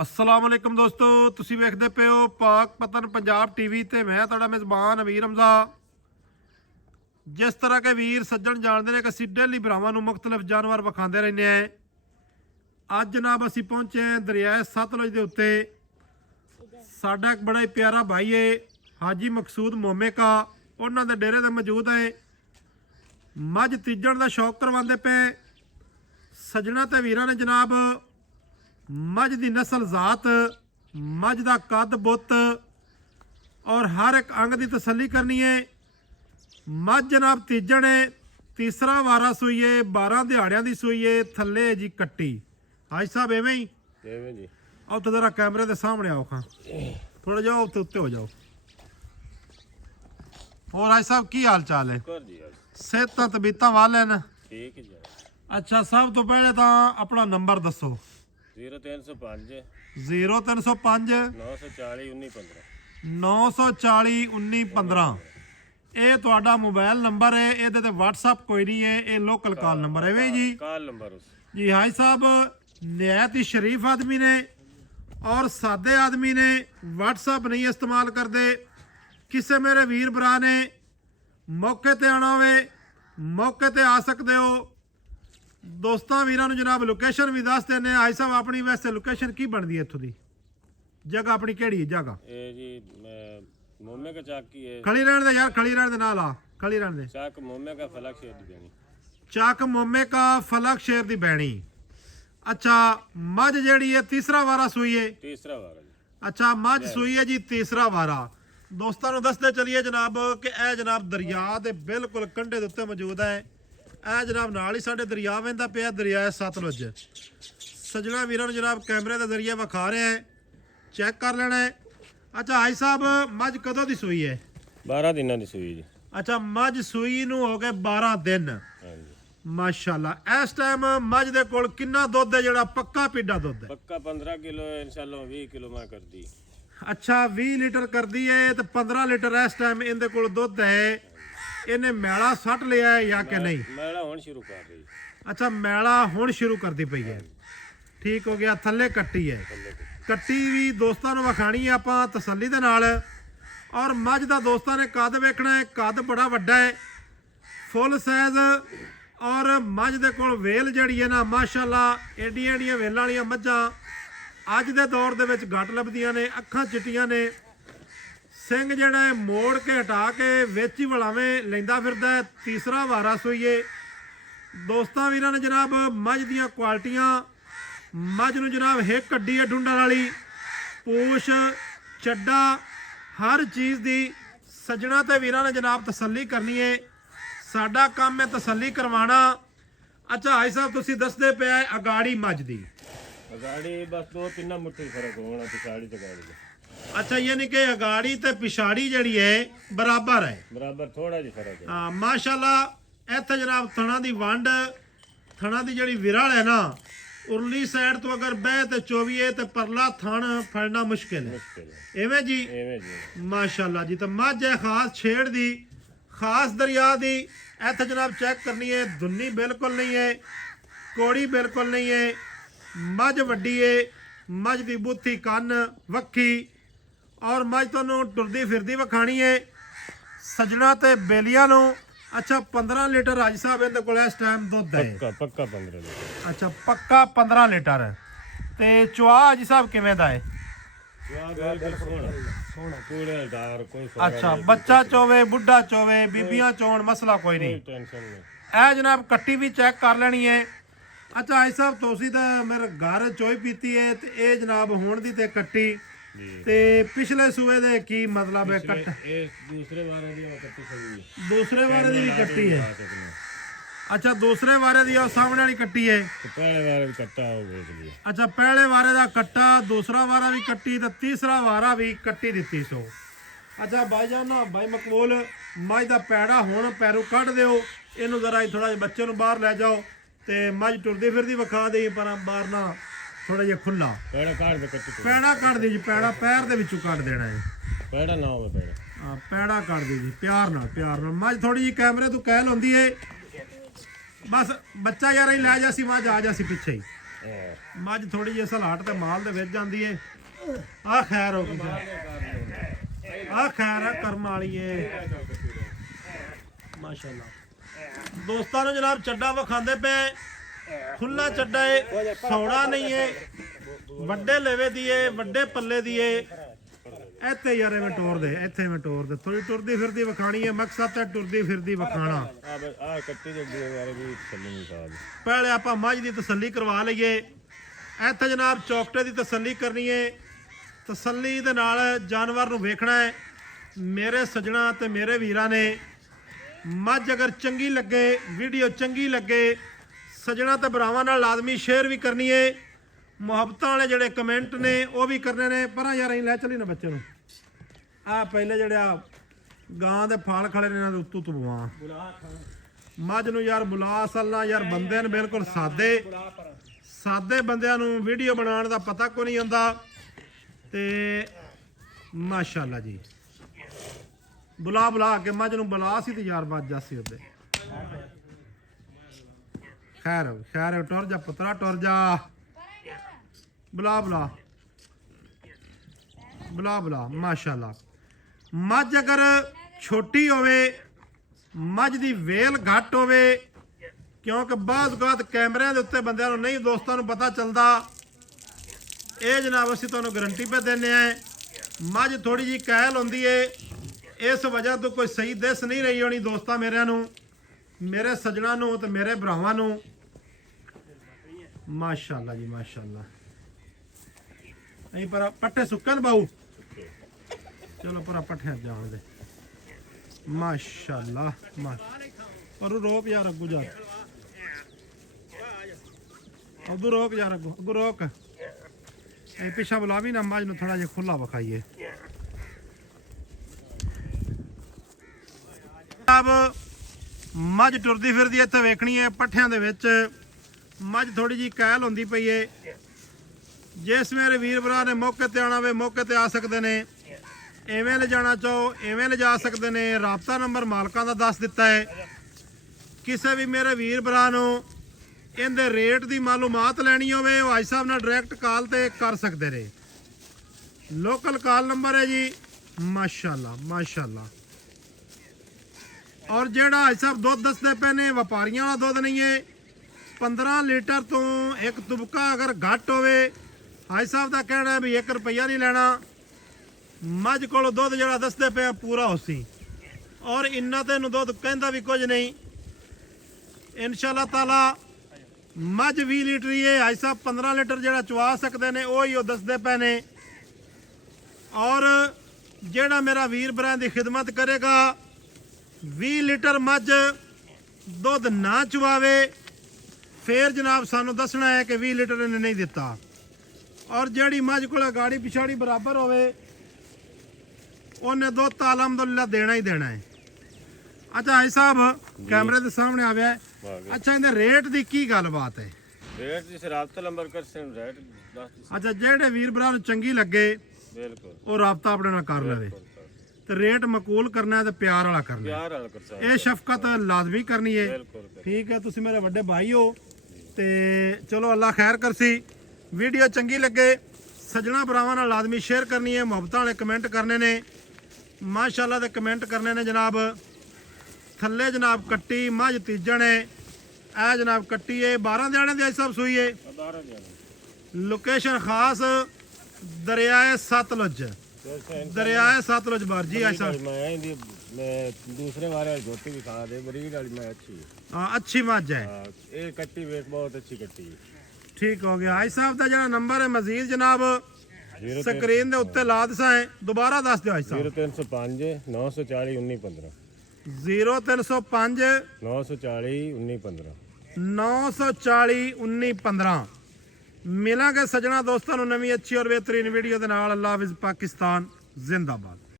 अस्सलाम वालेकुम दोस्तों, तुसी वेखदे पे हो पाक पतन पंजाब टीवी ते मैं तुहाडा मेज़बान अमीर हमजा। जिस तरह के वीर सज्जन जानते हैं कि असीं डेली भरावां नूं मुख्तलिफ जानवर विखांदे रहने हैं। अज जनाब असीं पहुंचे हैं दरियाए सतलुज दे उत्ते। साडा एक बड़ा ही प्यारा भाई है हाजी मकसूद मोमे का, उन्हां दे डेरे ते मौजूद है। मझ तीजण दा शौक करवाते पे सज्जणा ते वीरां ने जनाब मझ की नस्ल जात, मझ का कद बुत और हर एक अंग की तसली करनी है। मझ जनाब तीजण है, तीसरा वारा सूई है, 12 दिहाड़ियां की सूई है, थले है जी कट्टी। हाज साहब एवें ही जी। आओ तो जरा कैमरे के सामने आओ, खां थोड़ा जाओ उत्ते उत्ते हो जाओ। और हाज साहब की हाल चाल है? सेहत तबीयत वाले न? ठीक जी। अच्छा, सब तो पहले तो अपना नंबर दसो। 0305 0305 940 1915 940 1915 ਇਹ ਤੁਹਾਡਾ ਮੋਬਾਈਲ ਨੰਬਰ ਹੈ। ਇਹਦੇ ਤੇ WhatsApp ਕੋਈ ਨਹੀਂ ਹੈ, ਇਹ ਲੋਕਲ ਕਾਲ ਨੰਬਰ ਹੈ ਵੇ ਜੀ। ਕਾਲ ਨੰਬਰ जी हाई साहब नहायत ही शरीफ आदमी ने और सादे आदमी ने, WhatsApp नहीं इस्तेमाल करते। किसी मेरे वीर भरा ने मौके ते आना होवे मौके ते आ सकते हो। दोस्तों वीरां नूं जनाब लोकेशन भी दस देने। हाई साहब अपनी वैसे लोकेशन की बनती है इत्थों दी? जगह अपनी केड़ी जगह? ए जी मोमे का चाक की है। खड़ी रहने दे यार, खड़ी रहने दे नाल आ, खड़ी रहने दे। चाक मोमे का फलक शेर दी बेनी। ਚੱਕ ਮੋਮੇ ਕਾ ਫਲਕ ਸ਼ੇਰ ਦੀ ਬੈਣੀ। ਅੱਛਾ, ਮੱਝ ਜਿਹੜੀ ਹੈ ਤੀਸਰਾ ਵਾਰਾ ਸੂਈ ਹੈ? तीसरा वारा जी। ਅੱਛਾ, ਮੱਝ ਸੂਈ ਹੈ ਜੀ ਤੀਸਰਾ ਵਾਰਾ। ਦੋਸਤਾਂ ਨੂੰ ਦੱਸਦੇ ਚਲੀਏ ਜਨਾਬ ਕਿ ਇਹ ਜਨਾਬ ਦਰਿਆ ਦੇ ਬਿਲਕੁਲ ਕੰਢੇ ਦੇ ਉੱਤੇ ਮੌਜੂਦ ਹੈ। ਇਹ ਜਨਾਬ ਨਾਲ ਹੀ ਸਾਡੇ ਦਰਿਆ ਵਹਿੰਦਾ ਪਿਆ, ਦਰਿਆ ਸਤਲੁਜ। ਸੱਜਣਾ ਵੀਰਾਂ ਨੂੰ ਜਨਾਬ ਕੈਮਰੇ ਦੇ ਜ਼ਰੀਏ ਵਿਖਾ ਰਹੇ ਹੈ, ਚੈੱਕ ਕਰ ਲੈਣਾ ਹੈ। ਅੱਛਾ ਹਾਈ ਸਾਹਿਬ, ਮੱਝ ਕਦੋਂ ਦੀ ਸੂਈ ਹੈ? 12 ਦਿਨਾਂ ਦੀ ਸੂਈ ਜੀ। ਅੱਛਾ, ਮੱਝ ਸੂਈ ਨੂੰ ਹੋ ਗਏ 12 ਦਿਨ। ਹਾਂਜੀ माशाल्लाह। इस टाइम मझ दे कोल कितना दुध है जेड़ा पक्का पीडा दुध है? पक्का 15 किलो है, इंशाल्लाह 20 किलो मैं कर दी। अच्छा, 20 लीटर कर दी है तो 15 लीटर इस टाइम इनके कोल दुध है। इन्हें मैला सट लिया है या कि नहीं? मैला हुण शुरू कर रही। अच्छा, मैला हुण शुरू कर दी पई है। ठीक हो गया। थल्ले कट्टी है, कट्टी भी दोस्तों ने विखानी है आपां तसल्ली दे नाल। और मझ दा दोस्तों ने कद वेखना है, कद बड़ा वड्डा है, फुल साइज। और मझ दे कोल वेल जड़ी है ना माशाल्लाह, एडियां एडियां वेलां वालियां मझां अज दे दौर दे विच घट लभदियां ने। अखां चिट्टियां ने, सिंग जिहड़ा है मोड़ के हटा के विच ही वलावें लैंदा फिरदा है। तीसरा वारा सूईए। दोस्तां वीरां ने जनाब मझ दियां क्वालिटियां, मझ नूं जनाब हिक हड्डी है ढूंढण वाली, पूछ चड्डा हर चीज़ दी सज्जणा ते वीरां ने जनाब तसल्ली करनी है। साडा काम है तसल्ली करवाना। अच्छा हाई साहब, तुसी दसदे पे अगाड़ी मझ दी? अगाड़ी बस 2-3 मुट्ठी फर्क होना पिछाड़ी ते गाड़ी दा। अच्छा, यानी कि अगाड़ी ते पिछाड़ी जड़ी है बराबर है? बराबर, थोड़ा जी फर्क है। हाँ माशाल्लाह। इत्थे जनाब थणा दी वंड, थणा दी जड़ी विरल है ना, उरली साइड तो अगर बह ते चोवीए ते परला थण फड़ना मुश्किल है। एवें जी? एवें जी माशाल्लाह जी। तो मझ है खास छेड़ दी, खास दरिया दी। इत्थे जनाब चेक करनी है, धुन्नी बिल्कुल नहीं है, कोड़ी बिल्कुल नहीं है। मझ वड्डी है, मझ दी बूथी कन्न वक्खी और मझ तुहानूं टुरदी फिरदी विखाणी है सज्जणा ते बेलियां नूं। अच्छा, 15 लीटर हाजी साहब इहदे कोल इस टाइम दुध है? पक्का 15 लीटर। अच्छा, पक्का 15 लीटर। ते चुआ हाजी साहब किवें दा है? अच्छा, बच्चा चोवे बुढ़ा चोवे बीबियां चोन मसला कोई नहीं, टेंशन नहीं। ए जनाब कट्टी भी चेक कर लेनी है। अच्छा भाई साहब, तुसी तो मेरे घर चोई पीती है ते ए जनाब हुण दी ते कट्टी ते पिछले सूए दे की मतलब है? कट दूसरे वारे दी कट्टी सही। दूसरे वारे दी भी कट्टी है? अच्छा, दूसरे वारे दी सामने वाली कट्टी है? पहले वारे दी कट्टा हो गई। अच्छा, पहले वारे दा कट्टा, दूसरा वारा भी कट्टी ते तीसरा वारा भी कट्टी दित्ती सो। अच्छा भाईजान ना भाई मकबूल, मझ दा पैड़ा हुण पैरों कढ़ दिओ, इनू जरा थोड़ा जिहा बच्चे नूं बाहर लै जाओ ते मझ टुरदी फिरदी विखा दी, पर बाहर ना थोड़ा जिहा खुला पैड़ा काट दे कट्टी। पैड़ा कढ़ दी जी, पैड़ा पैर दे विचों कढ़ देना है। पैड़ा ना होवे पैड़ा। हाँ, पैड़ा कढ़ दी जी प्यार नाल। मझ थोड़ी जी कैमरे तों कैल होंदी है, बस बच्चा यार ही लै जासी, मझ आ जासी पिछे ही। ਮੱਝ ਥੋੜੀ ਜਿਹੀ ਸਲਾਟ ਤੇ ਮਾਲ ਦੇ ਵਿੱਚ ਜਾਂਦੀ ਏ। ਆ ਖੈਰ ਹੋ ਗਈ, ਆ ਖੈਰ ਆ ਕਰਮ ਵਾਲੀ ਏ ਮਾਸ਼ਾਅੱਲਾ। ਦੋਸਤਾਂ ਨੂੰ ਜਨਾਬ ਚੱਡਾ ਵਿਖਾਉਂਦੇ ਪਏ, ਖੁੱਲਾ ਚੱਡਾ ਏ, ਸੌਣਾ ਨਹੀਂ ਏ, ਵੱਡੇ ਲੇਵੇ ਦੀ ਏ, ਵੱਡੇ ਪੱਲੇ ਦੀ ਏ। ਇੱਥੇ ਯਾਰ ਐਵੇਂ ਟੋਰ ਦੇ, ਇੱਥੇ ਐਵੇਂ ਟੋਰ ਦੇ, ਥੋੜੀ ਟੁਰਦੀ ਫਿਰਦੀ ਵਿਖਾਣੀ ਹੈ, ਮਕਸਦ ਹੈ ਟੁਰਦੀ ਫਿਰਦੀ ਵਿਖਾਣਾ। ਆ ਕੱਟੀ ਦੇ ਬਾਰੇ ਵੀ ਚੱਲਣੀ ਸਾਜ। ਪਹਿਲੇ ਆਪਾਂ ਮੱਝ ਦੀ ਤਸੱਲੀ ਕਰਵਾ ਲਈਏ। ਇੱਥੇ ਜਨਾਬ ਚੌਕਟੇ ਦੀ ਤਸੱਲੀ ਕਰਨੀ ਹੈ। ਤਸੱਲੀ ਦੇ ਨਾਲ ਜਾਨਵਰ ਨੂੰ ਵੇਖਣਾ ਹੈ। ਮੇਰੇ ਸੱਜਣਾ ਤੇ ਮੇਰੇ ਵੀਰਾਂ ਨੇ ਮੱਝ ਅਗਰ ਚੰਗੀ ਲੱਗੇ, ਵੀਡੀਓ ਚੰਗੀ ਲੱਗੇ, ਸੱਜਣਾ ਤੇ ਭਰਾਵਾਂ ਨਾਲ ਲਾਜ਼ਮੀ ਸ਼ੇਅਰ ਵੀ ਕਰਨੀ ਹੈ। ਮੁਹੱਬਤਾਂ ਵਾਲੇ ਜਿਹੜੇ ਕਮੈਂਟ ਨੇ ਉਹ ਵੀ ਕਰਨੇ ਨੇ। ਪਰਾਂ ਯਾਰ ਅਸੀਂ ਲੈ ਚੱਲੀ ਨਾ ਬੱਚੇ ਨੂੰ। ਆ ਪਹਿਲੇ ਜਿਹੜੇ ਆ ਗਾਂ ਦੇ ਫਾਲ ਖੜੇ ਨੇ ਇਹਨਾਂ ਦੇ ਉੱਤੋਂ ਤਬਵਾ ਮੱਝ ਨੂੰ ਯਾਰ ਬੁਲਾ ਸੱਲਾ ਯਾਰ ਬੰਦੇ ਨੇ ਬਿਲਕੁਲ ਸਾਦੇ ਬੰਦਿਆਂ ਨੂੰ ਵੀਡੀਓ ਬਣਾਉਣ ਦਾ ਪਤਾ ਕੋਈ ਨਹੀਂ ਹੁੰਦਾ। ਤੇ ਮਾਸ਼ਾਅੱਲਾ ਜੀ ਬੁਲਾ ਕੇ ਮੱਝ ਨੂੰ ਬੁਲਾ ਸੀ ਤੇ ਯਾਰ ਬਾਜ ਜਾਸੀ ਉਹਦੇ। ਖੈਰ ਟੁਰ ਜਾ ਪੁੱਤਰਾ ਟੁਰ ਜਾ। ਬੁਲਾ ਮਾਸ਼ਾਅੱਲਾ। ਮੱਝ ਅਗਰ ਛੋਟੀ ਹੋਵੇ, ਮੱਝ ਦੀ ਵੇਲ ਘੱਟ ਹੋਵੇ, ਕਿਉਂਕਿ ਬਾਜ਼ ਗਾਤ ਕੈਮਰਿਆਂ ਦੇ ਉੱਤੇ ਬੰਦਿਆਂ ਨੂੰ ਨਹੀਂ ਦੋਸਤਾਂ ਨੂੰ ਪਤਾ ਚੱਲਦਾ। ਇਹ ਜਨਾਬ ਅਸੀਂ ਤੁਹਾਨੂੰ ਗਰੰਟੀ ਪੇ ਦਿੰਦੇ ਆ। ਮੱਝ ਥੋੜੀ ਜੀ ਕਹਿਲ ਹੁੰਦੀ ਏ, ਇਸ ਵਜ੍ਹਾ ਤੋਂ ਕੋਈ ਸਹੀ ਦਿਸ ਨਹੀਂ ਰਹੀ ਹੋਣੀ ਦੋਸਤਾਂ ਮੇਰਿਆਂ ਨੂੰ, ਮੇਰੇ ਸੱਜਣਾ ਨੂੰ ਤੇ ਮੇਰੇ ਭਰਾਵਾਂ ਨੂੰ। ਮਾਸ਼ਾਅੱਲਾ ਜੀ ਮਾਸ਼ਾਅੱਲਾ। ਨਹੀਂ ਪਰ ਪੱਠੇ ਸੁੱਕਣ ਬਾਊ, ਚਲੋ ਪਰ ਪੱਠੇ ਜਾਣ ਦੇ। ਮਾਸ਼ਾਅੱਲਾ ਪਰ ਰੋਕ ਯਾਰ, ਅੱਗੂ ਜਾ, ਅੱਗੂ ਰੋਕ ਯਾਰ, ਅੱਗੂ ਰੋਕ। ਇਹ ਪਿੱਛਾ ਬੁਲਾ ਵੀ ਨਾ, ਮੱਝ ਨੂੰ ਥੋੜਾ ਜਿਹਾ ਖੁੱਲਾ ਵਿਖਾਈਏ। ਅਬ ਮੱਝ ਟੁਰਦੀ ਫਿਰਦੀ ਇੱਥੇ ਵੇਖਣੀ ਹੈ। ਪੱਠਿਆਂ ਦੇ ਵਿੱਚ ਮੱਝ ਥੋੜੀ ਜੀ ਕਾਇਲ ਹੁੰਦੀ ਪਈ ਏ। ਜਿਸ ਮੇਰੇ ਵੀਰ ਭਰਾ ਨੇ ਮੌਕੇ ਤੇ ਆਣਾ ਵੇ ਮੌਕੇ ਤੇ ਆ ਸਕਦੇ ਨੇ। ਐਵੇਂ ਲਿਜਾਣਾ ਚਾਹੋ ਐਵੇਂ ਲਿਜਾ ਸਕਦੇ ਨੇ। ਰਾਬਤਾ ਨੰਬਰ ਮਾਲਕਾਂ ਦਾ ਦੱਸ ਦਿੱਤਾ ਹੈ। ਕਿਸੇ ਵੀ ਮੇਰੇ ਵੀਰ ਭਰਾ ਨੂੰ ਇਹਦੇ ਰੇਟ ਦੀ ਮਾਲੂਮਾਤ ਲੈਣੀ ਹੋਵੇ, ਉਹ ਭਾਈ ਸਾਹਿਬ ਨਾਲ ਡਾਇਰੈਕਟ ਕਾਲ ਤੇ ਕਰ ਸਕਦੇ ਨੇ। ਲੋਕਲ ਕਾਲ ਨੰਬਰ ਹੈ ਜੀ। ਮਾਸ਼ਾਅੱਲਾ ਮਾਸ਼ਾਅੱਲਾ। ਔਰ ਜਿਹੜਾ ਭਾਈ ਸਾਹਿਬ ਦੁੱਧ ਦੱਸਦੇ ਪਏ ਨੇ ਵਪਾਰੀਆਂ ਵਾਲਾ ਦੁੱਧ ਨਹੀਂ ਹੈ। 15 ਲੀਟਰ ਤੋਂ ਇੱਕ ਤੁਬਕਾ ਅਗਰ ਘੱਟ ਹੋਵੇ, ਭਾਈ ਸਾਹਿਬ ਦਾ ਕਹਿਣਾ ਹੈ ਵੀ 1 ਰੁਪਈਆ ਨਹੀਂ ਲੈਣਾ। ਮੱਝ ਕੋਲ ਦੁੱਧ ਜਿਹੜਾ ਦੱਸਦੇ ਪਏ ਪੂਰਾ ਹੋਸੀ, ਔਰ ਇੰਨਾ ਤੇ ਇਹਨੂੰ ਦੁੱਧ ਕਹਿੰਦਾ ਵੀ ਕੁਝ ਨਹੀਂ। ਇਨਸ਼ਾਅੱਲਾ ਤਾਲਾ ਮੱਝ 20 ਲੀਟਰ ਹੀ ਹੈ। ਭਾਈ ਸਾਹਿਬ 15 ਲੀਟਰ ਜਿਹੜਾ ਚਵਾ ਸਕਦੇ ਨੇ ਉਹੀ ਉਹ ਦੱਸਦੇ ਪਏ ਨੇ। ਔਰ ਜਿਹੜਾ ਮੇਰਾ ਵੀਰ ਭਰਾ ਦੀ ਖਿਦਮਤ ਕਰੇਗਾ, 20 ਲੀਟਰ ਮੱਝ ਦੁੱਧ ਨਾ ਚਵਾਵੇ, ਫੇਰ ਜਨਾਬ ਸਾਨੂੰ ਦੱਸਣਾ ਹੈ ਕਿ 20 ਲੀਟਰ ਇਹਨੇ ਨਹੀਂ ਦਿੱਤਾ। ਔਰ ਜਿਹੜੀ ਮੱਝ ਕੋਲ ਗਾੜੀ ਪਿਛਾੜੀ ਬਰਾਬਰ ਹੋਵੇ, ਉਹਨੇ ਦੁੱਧ ਤਾਂ ਅਲਹਮਦੁਲਿਲਾ ਦੇਣਾ ਹੀ ਦੇਣਾ ਹੈ। ਅੱਛਾ ਭਾਈ ਸਾਹਿਬ ਕੈਮਰੇ ਦੇ ਸਾਹਮਣੇ ਆ ਗਿਆ। ਅੱਛਾ ਇਹਦੇ ਰੇਟ ਦੀ ਕੀ ਗੱਲਬਾਤ ਹੈ? ਰੇਟ ਜਿਸ ਰਾਬਤਾ ਨੰਬਰ ਕਰ ਸਨ ਰੇਟ ਦੱਸ। ਅੱਛਾ ਜਿਹੜੇ ਵੀਰ ਭਰਾ ਨੂੰ ਚੰਗੀ ਲੱਗੇ ਬਿਲਕੁਲ ਉਹ ਰਾਬਤਾ ਆਪਣੇ ਨਾਲ ਕਰ ਲਵੇ। ਤੇ ਰੇਟ ਮਕੂਲ ਕਰਨਾ ਹੈ ਤੇ ਪਿਆਰ ਵਾਲਾ ਕਰਨਾ ਹੈ। ਪਿਆਰ ਵਾਲਾ ਕਰ ਸਕਦਾ। ਇਹ ਸ਼ਫਕਤ ਲਾਜ਼ਮੀ ਕਰਨੀ ਹੈ। ਬਿਲਕੁਲ ਠੀਕ ਹੈ, ਤੁਸੀਂ ਮੇਰੇ ਵੱਡੇ ਭਾਈ ਹੋ ਤੇ ਚਲੋ ਅੱਲਾ ਖੈਰ ਕਰਸੀ। ਵੀਡੀਓ ਚੰਗੀ ਲੱਗੇ ਸੱਜਣਾ ਭਰਾਵਾਂ ਨਾਲ ਲਾਜ਼ਮੀ ਸ਼ੇਅਰ ਕਰਨੀ ਹੈ। ਮੁਹੱਬਤਾਂ ਵਾਲੇ ਕਮੈਂਟ ਕਰਨੇ ਨੇ ਮਾਸ਼ਾਅੱਲਾ ਦੇ ਕਮੈਂਟ ਕਰਨੇ ਨੇ ਜਨਾਬ। ਥੱਲੇ ਜਨਾਬ ਕੱਟੀ ਮੱਝ ਤੀਜਣ ਹੈ। ਇਹ ਜਨਾਬ ਕੱਟੀ ਹੈ 12 ਦਿਹਾੜੇ ਦੀ ਸਭ ਸੂਈ ਹੈ। 12 ਦਿਨ ਲੋਕੇਸ਼ਨ ਖਾਸ ਦਰਿਆਏ ਸਤਲੁਜ, ਦਰਿਆਏ ਸਤਲੁਜ ਬਾਰਜੀ ਐਸਾ। मैं दूसरे वाले झोटी भी खा दे बरीड वाली मैं अच्छी है। हाँ अच्छी मझ है। ये कट्टी वेट बहुत अच्छी कट्टी है। ठीक हो गया। भाई साहब का जो नंबर है मजीद जनाब स्क्रीन के उत्ते ला दसा है, दोबारा दस दो भाई साहब। 0305 940 1915 0305 940 1915 940 1915। मिलांगे सजना दोस्तों नवी अच्छी और बेहतरीन वीडियो के नाल। अल्लाह हाफिज़। पाकिस्तान जिंदाबाद।